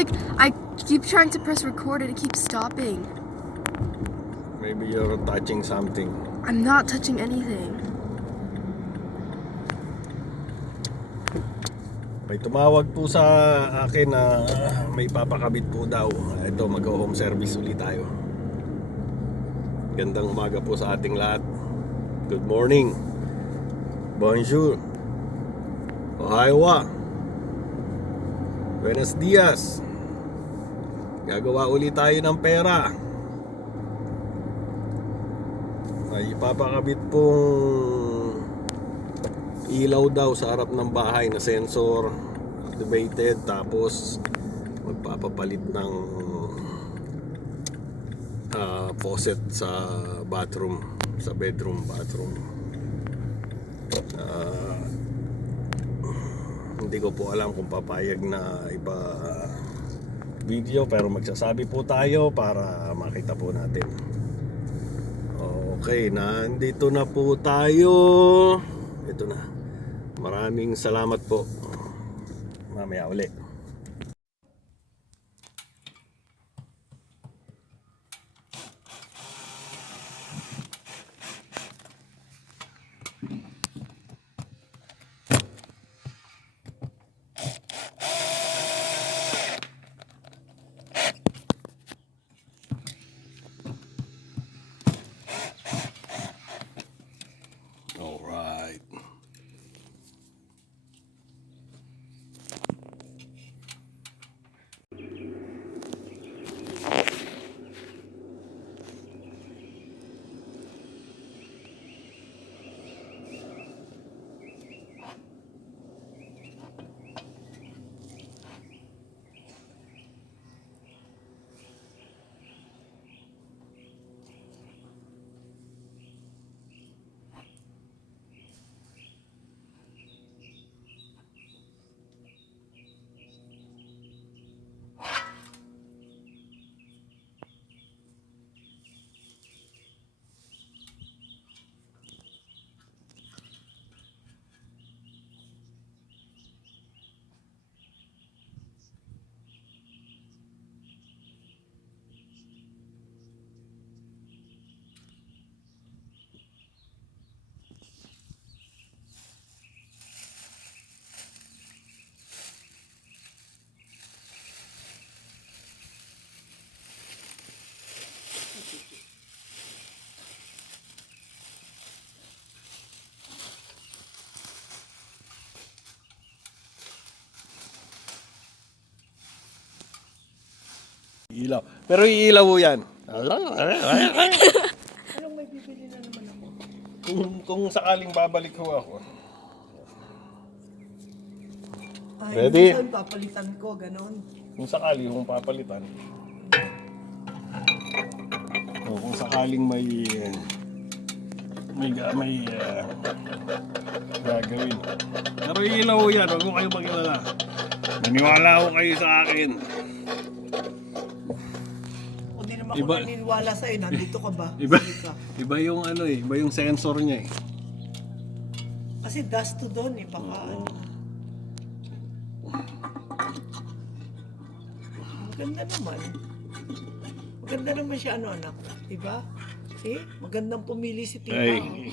like I keep trying to press record and it keeps stopping. Maybe you're touching something. I'm not touching anything. May tumawag po sa akin na may papakabit po daw. Ito, mag-home service ulit tayo. Gandang umaga po sa ating lahat. Good morning. Bonjour. Ohaywa. Buenos dias. Gagawa ulit tayo ng pera. May ipapakabit pong ilaw daw sa harap ng bahay na sensor activated, tapos magpapapalit ng faucet sa bathroom, sa bedroom bathroom. Hindi ko po alam kung papayag na ipa video, pero magsasabi po tayo para makita po natin. Okay, nandito na po tayo. Ito na. Maraming salamat po. Mamaya ulit. Alright. Ilaw. Pero iilaw po yan. Anong may bibili na naman ako? Kung sakaling babalik ho ako. Ay, Ready? minsan papalitan ko, ganon. Kung sakali kung papalitan. O, kung sakaling may gagawin. Pero iilaw ho yan. Huwag mo kayo mag-alala. Maniwala ho kayo sa akin. Kung di naman Iba- ako naniniwala sa'yo, nandito ka ba? Iba, Sige ka. iba yung ano eh. Iba yung sensor niya eh. Kasi dust to doon eh, baka ano. Maganda naman. Maganda naman siya, ano anak. Diba? See? Magandang pumili si Tita. Ay.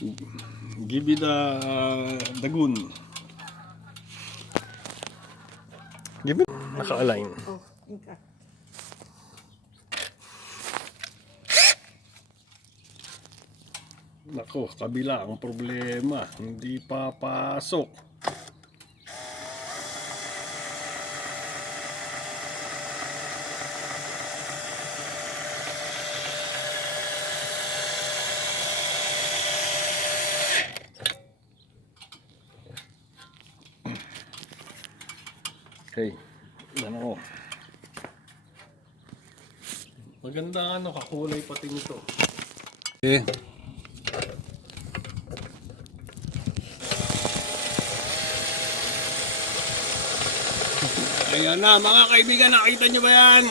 Oh. Give me the gun. Give me. Naka-align. Oh, Tita. Nako, kabila ang problema. Hindi papasok. Okay. Ano? Maganda ano, kakulay pati nito. Okay. Ayan na mga kaibigan, nakita nyo ba yan?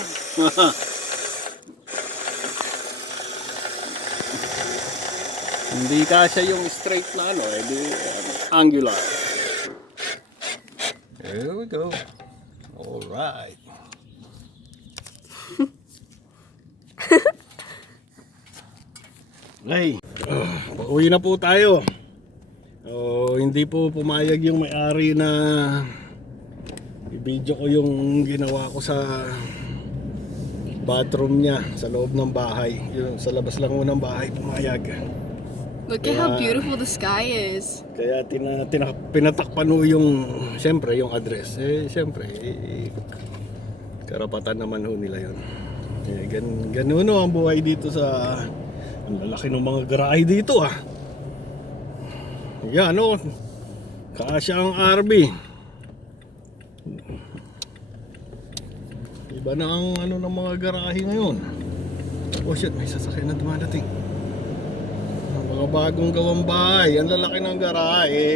Hindi kasya yung straight na ano, edi angular. There we go. Alright. Okay, pauwi na po tayo. Hindi po pumayag yung may-ari na i-video ko yung ginawa ko sa bathroom niya sa loob ng bahay. Yung sa labas lang ng bahay pumayag. Look at how beautiful the sky is. Kaya pinatakpan ho yung, siyempre, yung address. Siyempre, karapatan naman ho nila yun. Ganun ho ang buhay dito sa, ang lalaki ng mga garahe dito ah. Yan o, kasya ang RV. Iba na ang ano ng mga garahe ngayon. Oh shit, may sasakyan na dumadating. Mga bagong gawang bahay, ang lalaki ng garahe,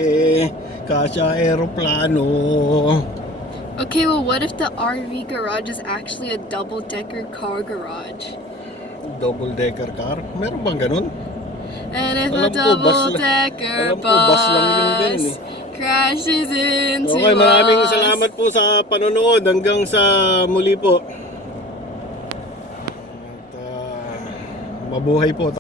kasya aeroplano. Okay, well, what if the RV garage is actually a double-decker car garage? Double-decker car? Meron bang ganun? And if Alam a ko, double-decker bus lang yung ganun bus crashes into Okay, maraming us. salamat po sa panonood. Hanggang sa muli po. At mabuhay po.